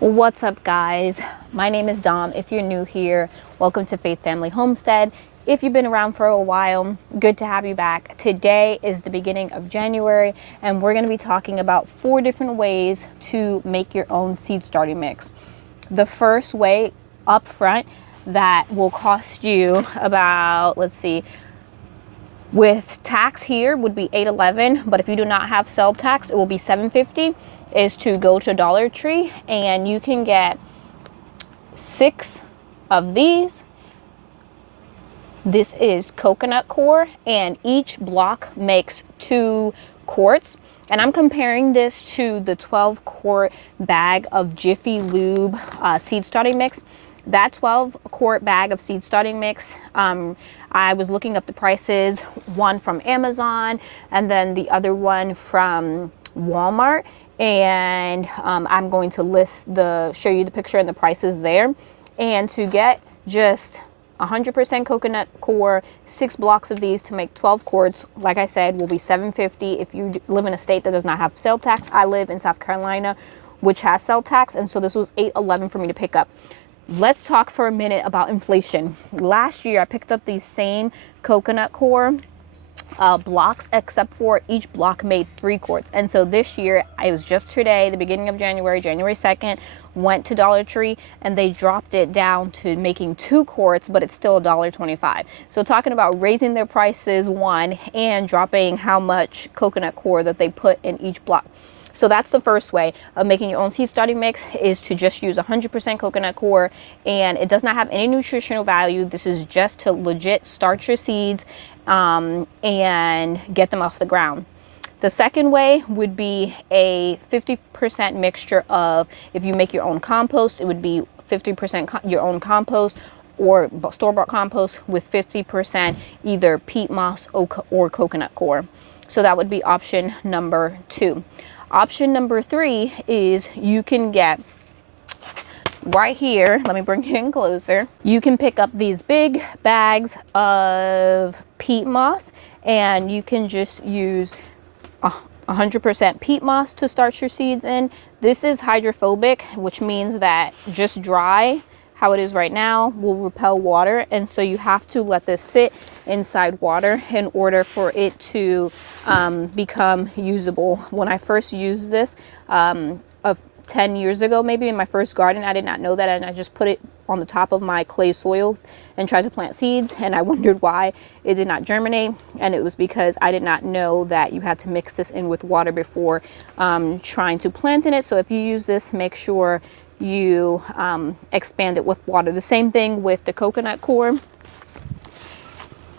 What's up, guys? My name is Dom. If you're new here, welcome to Faith Family Homestead. If you've been around for a while, good to have you back. Today is the beginning of January, and we're going to be talking about 4 different ways to make your own seed starting mix. The first way up front that will cost you about, with tax here would be $8.11, but if you do not have sell tax, it will be $7.50, is to go to Dollar Tree and you can get 6 of these. This is coconut core, and each block makes 2 quarts. And I'm comparing this to the 12-quart bag of Jiffy Lube seed starting mix. That 12-quart bag of seed starting mix, I was looking up the prices, one from Amazon and then the other one from Walmart. And I'm going to show you the picture and the prices there. And to get just 100% coconut core, 6 blocks of these to make 12 quarts, like I said, will be $7.50 if you live in a state that does not have sale tax. I live in South Carolina, which has sale tax, and so this was $8.11 for me to pick up. Let's talk for a minute about inflation. Last year, I picked up these same coconut core blocks, except for each block made 3 quarts. And so this year, it was just today, the beginning of January 2nd, went to Dollar Tree and they dropped it down to making 2 quarts, but it's still $1.25. So talking about raising their prices, one, and dropping how much coconut core that they put in each block. So that's the first way of making your own seed starting mix, is to just use 100% coconut core, and it does not have any nutritional value. This is just to legit start your seeds and get them off the ground. The second way would be a 50% mixture of, if you make your own compost, it would be 50% your own compost or store-bought compost with 50% either peat moss or coconut core. So that would be option number 2. Option number 3 is you can get right here, let me bring you in closer. You can pick up these big bags of peat moss, and you can just use 100% peat moss to start your seeds in. This is hydrophobic, which means that just dry, how it is right now, will repel water, and so you have to let this sit inside water in order for it to become usable. When I first used this 10 years ago, maybe, in my first garden, I did not know that, and I just put it on the top of my clay soil and tried to plant seeds, and I wondered why it did not germinate, and it was because I did not know that you had to mix this in with water before trying to plant in it. So if you use this, make sure you expand it with water. The same thing with the coconut core.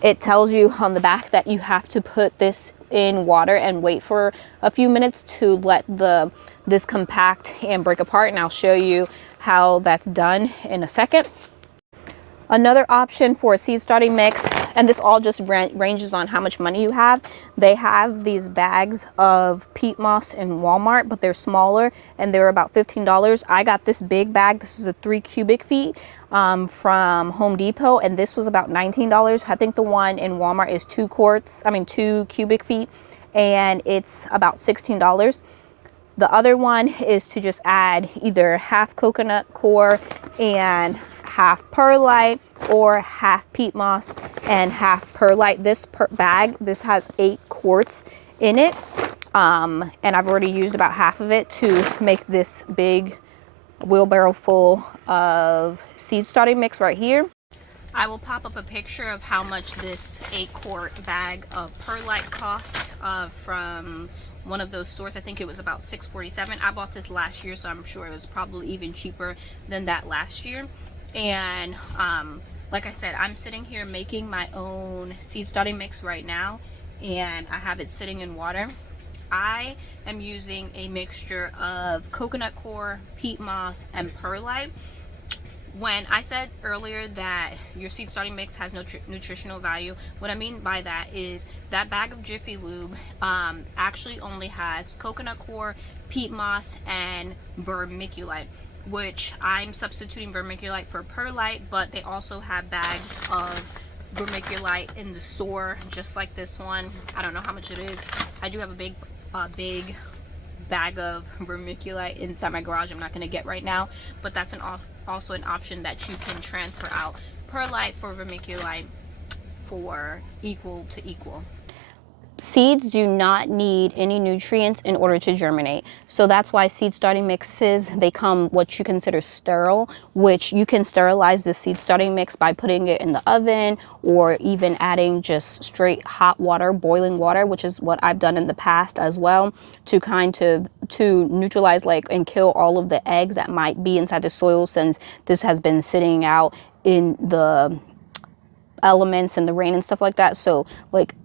It tells you on the back that you have to put this in water and wait for a few minutes to let this compact and break apart, and I'll show you how that's done in a second. Another option for a seed starting mix, and this all just ranges on how much money you have. They have these bags of peat moss in Walmart, but they're smaller and they're about $15. I got this big bag. This is a 3 cubic feet from Home Depot, and this was about $19. I think the one in Walmart is 2 cubic feet, and it's about $16. The other one is to just add either half coconut core and half perlite, or half peat moss and half perlite. This bag, this has 8 quarts in it, and I've already used about half of it to make this big wheelbarrow full of seed starting mix right here. I will pop up a picture of how much this 8-quart bag of perlite cost from one of those stores. I think it was about $6.47. I bought this last year, so I'm sure it was probably even cheaper than that last year. And like I said, I'm sitting here making my own seed starting mix right now, and I have it sitting in water. I am using a mixture of coconut core, peat moss, and perlite. When I said earlier that your seed starting mix has no nutritional value, what I mean by that is that bag of Jiffy Lube actually only has coconut core, peat moss, and vermiculite, which I'm substituting vermiculite for perlite, but they also have bags of vermiculite in the store, just like this one. I don't know how much it is. I do have a big bag of vermiculite inside my garage I'm not going to get right now, but that's also an option that you can transfer out perlite for vermiculite for equal to equal. Seeds do not need any nutrients in order to germinate. So that's why seed starting mixes, they come what you consider sterile, which you can sterilize the seed starting mix by putting it in the oven or even adding just straight hot water, boiling water, which is what I've done in the past as well, to neutralize and kill all of the eggs that might be inside the soil, since this has been sitting out in the elements and the rain and stuff like that. So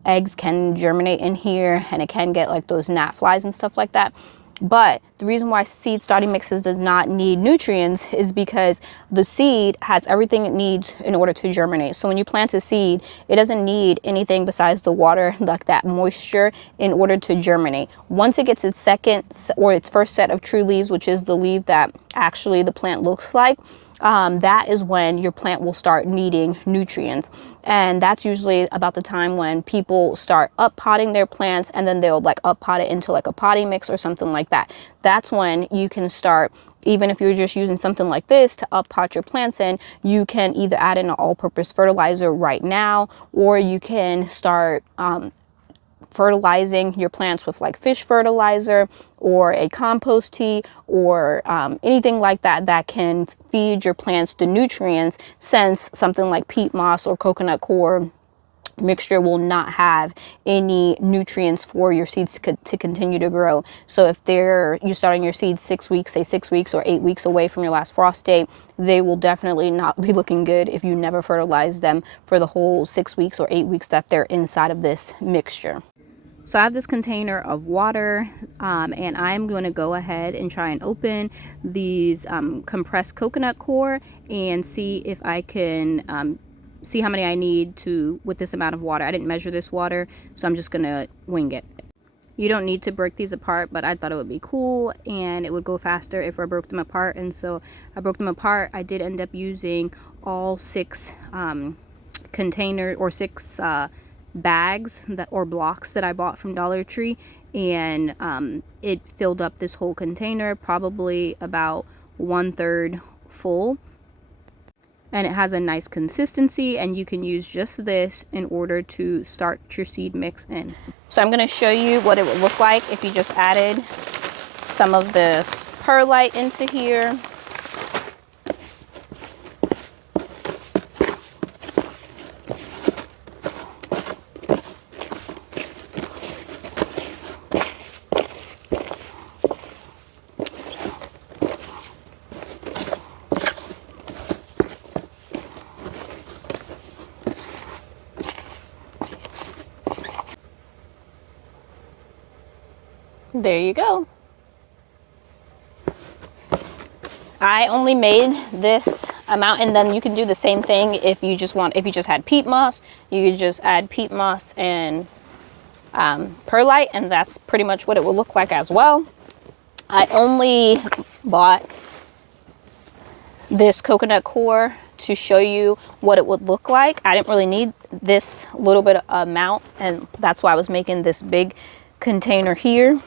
eggs can germinate in here, and it can get those gnat flies and stuff like that. But the reason why seed starting mixes does not need nutrients is because the seed has everything it needs in order to germinate. So when you plant a seed, it doesn't need anything besides the water, that moisture, in order to germinate. Once it gets its second or its first set of true leaves, which is the leaf that actually the plant looks like, that is when your plant will start needing nutrients. And that's usually about the time when people start up potting their plants, and then they'll up pot it into a potting mix or something like that. That's when you can start, even if you're just using something like this to up pot your plants in, you can either add in an all-purpose fertilizer right now, or you can start fertilizing your plants with fish fertilizer or a compost tea or anything like that that can feed your plants the nutrients, since something like peat moss or coconut coir mixture will not have any nutrients for your seeds to continue to grow. So if you're starting your seeds 6 weeks, say 6 weeks or 8 weeks away from your last frost date, they will definitely not be looking good if you never fertilize them for the whole 6 weeks or 8 weeks that they're inside of this mixture. So I have this container of water, and I'm going to go ahead and try and open these compressed coconut coir and see if I can see how many I need with this amount of water. I didn't measure this water, so I'm just going to wing it. You don't need to break these apart, but I thought it would be cool and it would go faster if I broke them apart. And so I broke them apart. I did end up using all 6 containers or 6 bags or blocks that I bought from Dollar Tree, and it filled up this whole container, probably about 1/3 full, and it has a nice consistency, and you can use just this in order to start your seed mix in. So I'm going to show you what it would look like if you just added some of this perlite into here. There you go. I only made this amount, and then you can do the same thing if you just had peat moss. You could just add peat moss and perlite, and that's pretty much what it will look like as well. I only bought this coconut coir to show you what it would look like. I didn't really need this little bit of amount, and that's why I was making this big container here.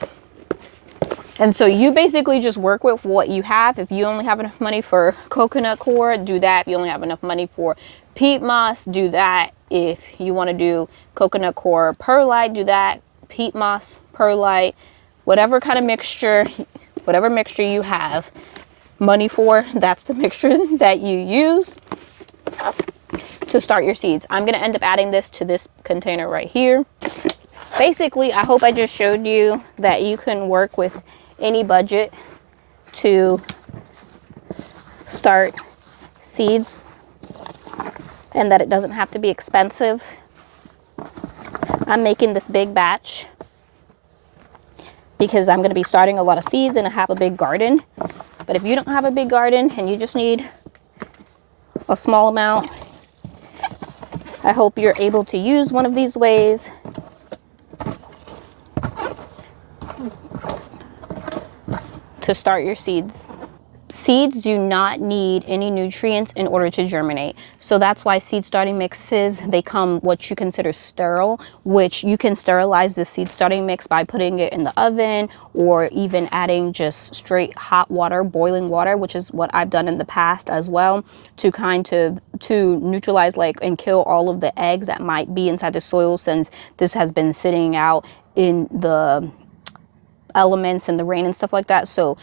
And so you basically just work with what you have. If you only have enough money for coconut coir, do that. If you only have enough money for peat moss, do that. If you want to do coconut coir perlite, do that. Peat moss, perlite, whatever kind of mixture, whatever mixture you have money for, that's the mixture that you use to start your seeds. I'm going to end up adding this to this container right here. Basically, I hope I just showed you that you can work with any budget to start seeds, and that it doesn't have to be expensive. I'm making this big batch because I'm going to be starting a lot of seeds and I have a big garden. But if you don't have a big garden and you just need a small amount, I hope you're able to use one of these ways to start your seeds. seeds do not need any nutrients in order to germinate. So that's why seed starting mixes, they come what you consider sterile, which you can sterilize the seed starting mix by putting it in the oven or even adding just straight hot water, boiling water, which is what I've done in the past as well, to to neutralize and kill all of the eggs that might be inside the soil, since this has been sitting out in the elements and the rain and stuff like that. So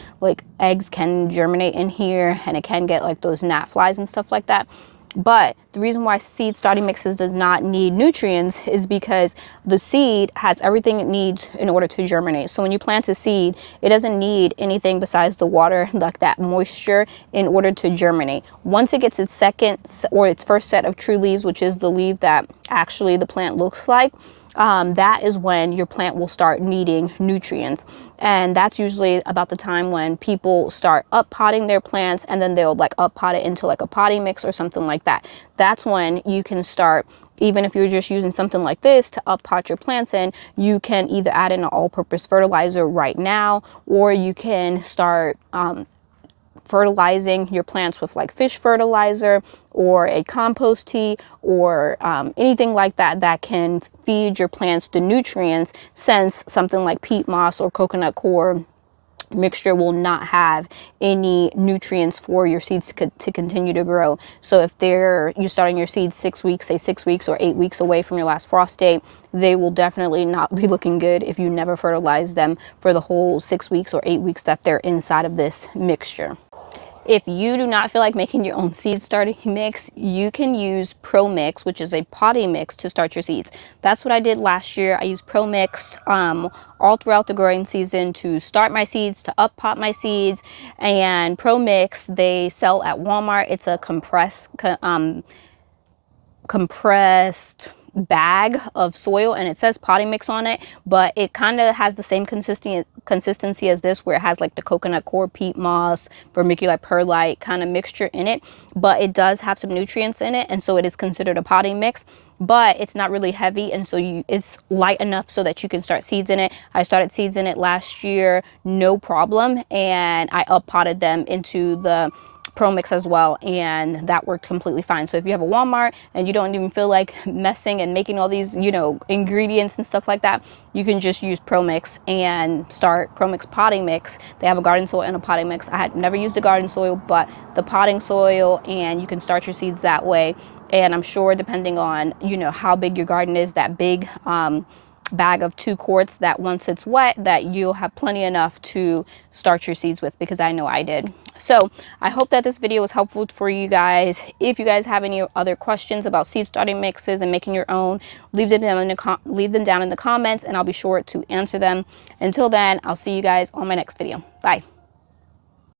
eggs can germinate in here, and it can get those gnat flies and stuff like that. But the reason why seed starting mixes does not need nutrients is because the seed has everything it needs in order to germinate. So when you plant a seed, it doesn't need anything besides the water, that moisture, in order to germinate. Once it gets its second or its first set of true leaves, which is the leaf that actually the plant looks like, that is when your plant will start needing nutrients. And that's usually about the time when people start up potting their plants, and then they'll up pot it into a potting mix or something like that. That's when you can start, even if you're just using something like this to up pot your plants in, you can either add in an all-purpose fertilizer right now, or you can start fertilizing your plants with fish fertilizer or a compost tea or anything like that that can feed your plants the nutrients, since something like peat moss or coconut coir mixture will not have any nutrients for your seeds to continue to grow. So if you're starting your seeds 6 weeks, say 6 weeks or 8 weeks away from your last frost date, they will definitely not be looking good if you never fertilize them for the whole 6 weeks or 8 weeks that they're inside of this mixture. If you do not feel like making your own seed starting mix, you can use Promix, which is a potting mix, to start your seeds. That's what I did last year. I used Promix all throughout the growing season to start my seeds, to up pot my seeds. And Promix, they sell at Walmart. It's a compressed bag of soil, and it says potting mix on it, but it kind of has the same consistency as this, where it has the coconut coir, peat moss, vermiculite, perlite kind of mixture in it, but it does have some nutrients in it, and so it is considered a potting mix. But it's not really heavy, and so it's light enough so that you can start seeds in it. I started seeds in it last year, no problem, and I up potted them into the Promix as well, and that worked completely fine. So if you have a Walmart and you don't even feel like messing and making all these ingredients and stuff like that, you can just use Promix and start Promix potting mix. They have a garden soil and a potting mix. I had never used the garden soil, but the potting soil, and you can start your seeds that way. And I'm sure, depending on how big your garden is, that big bag of 2 quarts, that once it's wet, that you'll have plenty enough to start your seeds with, because I know I did. So I hope that this video was helpful for you guys. If you guys have any other questions about seed starting mixes and making your own, leave them down in the comments, and I'll be sure to answer them. Until then, I'll see you guys on my next video. Bye.